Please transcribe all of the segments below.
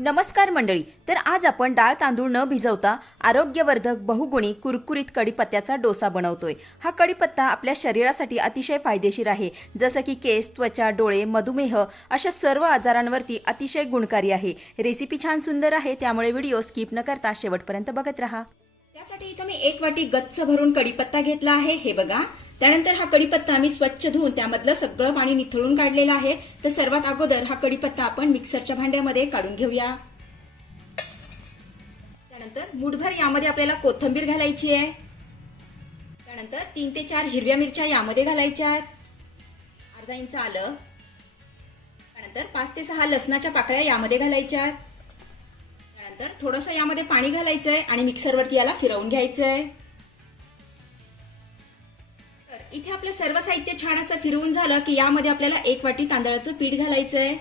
नमस्कार मंडळी तर आज आपण डाळ तांदूळ न भिजवता आरोग्यवर्धक बहुगुणी कुरकुरीत कढीपत्त्याचा डोसा बनवतोय. हा कढीपत्ता आपल्या शरीरासाठी अतिशय फायदेशीर आहे. जसं की केस त्वचा डोळे मधुमेह अशा सर्व आजारांवरती अतिशय गुणकारी आहे. रेसिपी छान सुंदर आहे त्यामुळे व्हिडिओ स्किप न करता शेवटपर्यंत बघत राहा. त्यासाठी इथं मी एक वाटी गच्च भरून कढीपत्ता घेतला आहे. हे बघा त्यानंतर हा कढीपत्ता मी स्वच्छ धुवून त्यामधलं सगळं पाणी निथळून काढलेलं आहे. तर सर्वात अगोदर हा कढीपत्ता आपण मिक्सरच्या भांड्यामध्ये काढून घेऊया. त्यानंतर मुठभर यामध्ये आपल्याला कोथिंबीर घालायची आहे. त्यानंतर तीन ते चार हिरव्या मिरच्या यामध्ये घालायच्या आहेत. अर्धा इंच आलं. त्यानंतर पाच ते सहा लसणाच्या पाकळ्या यामध्ये घालायच्या आहेत. त्यानंतर थोडंसं यामध्ये पाणी घालायचं आहे आणि मिक्सरवरती याला फिरवून घ्यायचं आहे सर्व साहित्य छान असं फिरवून झालं की यामध्ये आपल्याला एक वाटी तांदळाचं पीठ घालायचं आहे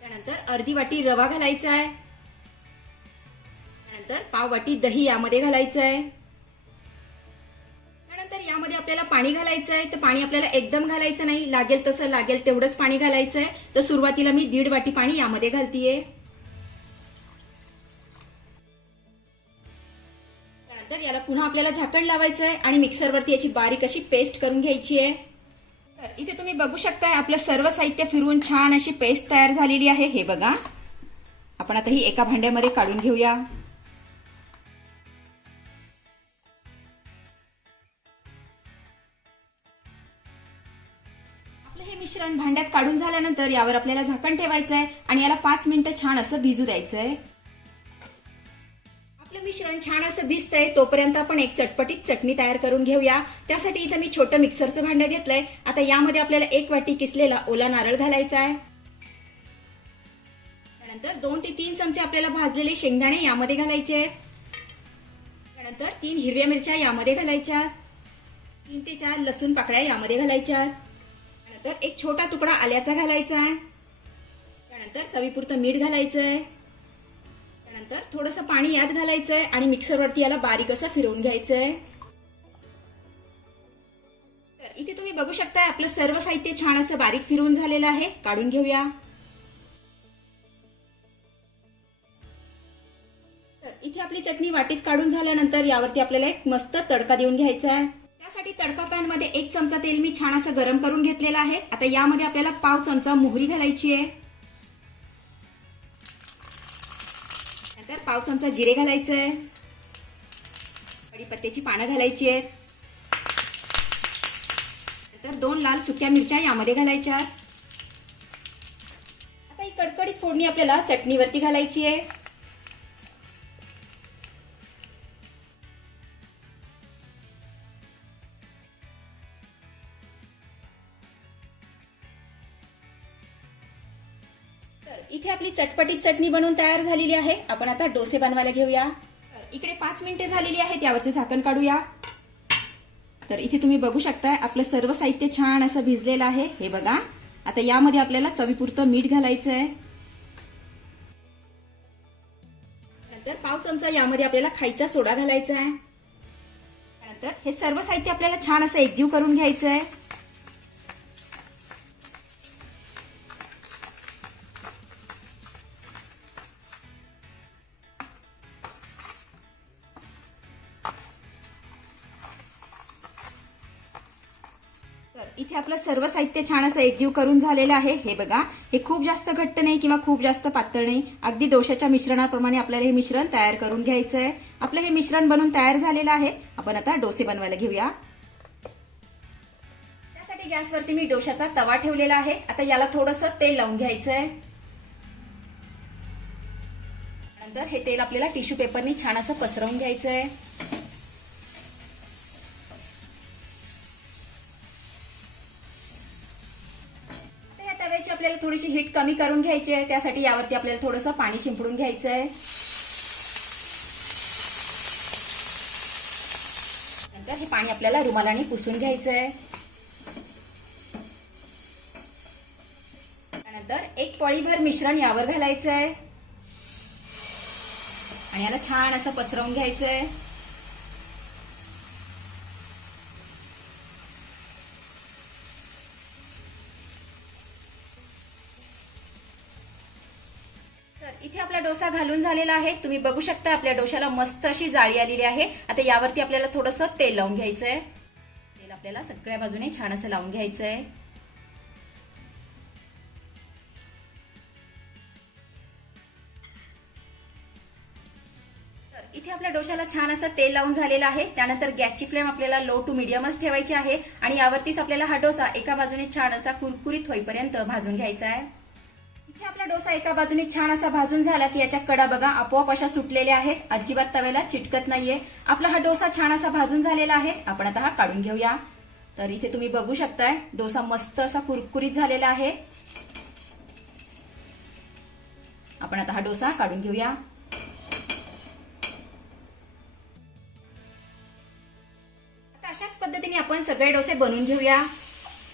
त्यानंतर अर्धी वाटी रवा घालायचा आहे त्यानंतर पाव वाटी दही यामध्ये घालायचं आहे त्यानंतर यामध्ये आपल्याला पाणी घालायचं आहे तर पाणी आपल्याला एकदम घालायचं नाही. लागेल तसं लागेल तेवढंच पाणी घालायचं आहे तर सुरुवातीला मी दीड वाटी पाणी यामध्ये घालतीये. पुन्हा आपल्याला झाकण लावायचं आहे आणि मिक्सरवरती याची बारीक अशी पेस्ट करून घ्यायची आहे. तर इथे तुम्ही बघू शकताय आपलं सर्व साहित्य फिरवून छान अशी पेस्ट तयार झालेली आहे. हे बघा. आपण आता ही एका भांड्यामध्ये काढून घेऊया. आपलं हे मिश्रण भांड्यात काढून झाल्यानंतर यावर आपल्याला झाकण ठेवायचं आहे आणि याला पाच मिनिटं छान असं भिजू द्यायचं आहे मिश्रण छान असं भिजतंय तोपर्यंत आपण एक चटपटीत चटणी तयार करून घेऊया. त्यासाठी इथं मी छोटं मिक्सरचं भांडं घेतलंय. आता यामध्ये आपल्याला एक वाटी किसलेला ओला नारळ घालायचा आहे. त्यानंतर दोन ते तीन चमचे आपल्याला भाजलेले शेंगदाणे यामध्ये घालायचे आहेत. त्यानंतर तीन हिरव्या मिरच्या यामध्ये घालायच्या तीन ते चार लसूण पाकळ्या यामध्ये घालायच्या त्यानंतर एक छोटा तुकडा आल्याचा घालायचा आहे. त्यानंतर चवीपुरतं मीठ घालायचं आहे. त्यानंतर थोडंसं पाणी यात घालायचंय आणि मिक्सरवरती याला बारीक असं फिरवून घ्यायचंय. तर इथे तुम्ही बघू शकताय आपलं सर्व साहित्य छान असं बारीक फिरवून झालेलं आहे. काढून घेऊया. तर इथे आपली चटणी वाटीत काढून झाल्यानंतर यावरती आपल्याला एक मस्त तडका देऊन घ्यायचा आहे त्यासाठी तडका पॅनमध्ये एक चमचा तेल मी छान असं गरम करून घेतलेला आहे. आता यामध्ये आपल्याला पाव चमचा मोहरी घालायची आहे नंतर पाव चमचा जिरे घालायचं आहे कढीपत्त्याची पानं घालायची आहेत. नंतर दोन लाल सुक्या मिरच्या यामध्ये घालायच्या आता ही कडकडीत फोडणी आपल्याला चटणीवरती घालायची आहे. चटपटीत चटणी बनवून तयार झालेली आहे. आपण आता डोसे बनवायला घेऊया. इकडे पाच मिनिटे झालेली आहेत यावरचे झाकण काढूया. तर इथे तुम्ही बघू शकताय आपलं सर्व साहित्य छान असं भिजलेलं आहे. हे बघा. आता यामध्ये आपल्याला चवीपुरतं मीठ घालायचं आहे नंतर पाव चमचा यामध्ये आपल्याला खायचा सोडा घालायचा आहे त्यानंतर हे सर्व साहित्य आपल्याला छान असं एकजीव करून घ्यायचं आहे इथे आपलं सर्व साहित्य छान असं एकजीव करून झालेलं आहे. हे बघा हे खूप जास्त घट्ट नाही किंवा खूप जास्त पातळ नाही. अगदी डोशाच्या मिश्रणाप्रमाणे आपल्याला हे मिश्रण तयार करून घ्यायचं आहे आपलं हे मिश्रण बनवून तयार झालेलं आहे. आपण आता डोसे बनवायला घेऊया. त्यासाठी गॅसवरती मी डोशाचा तवा ठेवलेला आहे. आता याला थोडंसं तेल लावून घ्यायचं आहे नंतर हे तेल आपल्याला टिश्यू पेपरनी छान असं पसरवून घ्यायचं आहे आपल्याला थोडीशी हीट कमी करून घ्यायची आहे त्यासाठी यावरती आपल्याला थोडंसं पाणी शिंपडून घ्यायचं आहे. नंतर हे पाणी आपल्याला रुमालाने पुसून घ्यायचं आहे. त्यानंतर एक पळीभर मिश्रण यावर घालायचं आहे. आणि याला छान असं पसरवून घ्यायचं आहे. तर इथे आपला डोसा घालून झालेला आहे. तुम्ही बघू शकता आपल्या डोशाला मस्त अशी जाळी आलेली आहे. आता यावरती आपल्याला थोडंसं तेल लावून घ्यायचं आहे तेल आपल्याला सगळ्या बाजूने छान असं लावून घ्यायचं आहे तर इथे आपल्या डोशाला छान असं तेल लावून झालेलं आहे. त्यानंतर गॅसची फ्लेम आपल्याला लो टू मिडियमच ठेवायची आहे. आणि यावरतीच आपल्याला हा डोसा एका बाजूने छान असा कुरकुरीत होईपर्यंत भाजून घ्यायचा आहे. इथे आपला डोसा एका बाजूने छान असा भाजून झाला की याच्या कडा बघा आपोआप अशा सुटलेल्या आहेत. अजिबात तव्याला चिटकत नाहीये. आपला हा डोसा छान असा भाजून झालेला आहे. आपण आता हा काढून घेऊया. तर इथे तुम्ही बघू शकताय डोसा मस्त असा कुरकुरीत झालेला आहे. आपण आता हा डोसा काढून घेऊया. अशाच पद्धतीने आपण सगळे डोसे बनवून घेऊया.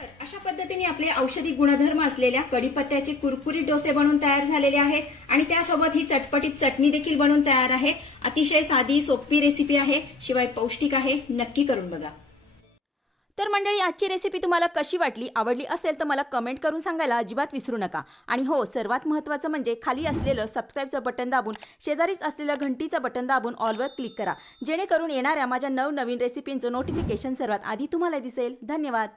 तर अशा पद्धतीने आपले औषधी गुणधर्म असलेल्या कडीपत्त्याचे कुरकुरीत डोसे बनवून तयार झालेले आहेत आणि त्यासोबत ही चटपटीत चटणी देखील बनवून तयार आहे. अतिशय साधी सोपी रेसिपी आहे. शिवाय पौष्टिक आहे. नक्की करून बघा. तर मंडळी आजची रेसिपी तुम्हाला कशी वाटली आवडली असेल तर मला कमेंट करून सांगायला अजिबात विसरू नका. आणि हो सर्वात महत्त्वाचं म्हणजे खाली असलेलं सबस्क्राईबचं बटन दाबून शेजारीच असलेलं घंटीचं बटन दाबून ऑलवर क्लिक करा. जेणेकरून येणाऱ्या माझ्या नवनवीन रेसिपींचं नोटिफिकेशन सर्वात आधी तुम्हाला दिसेल. धन्यवाद.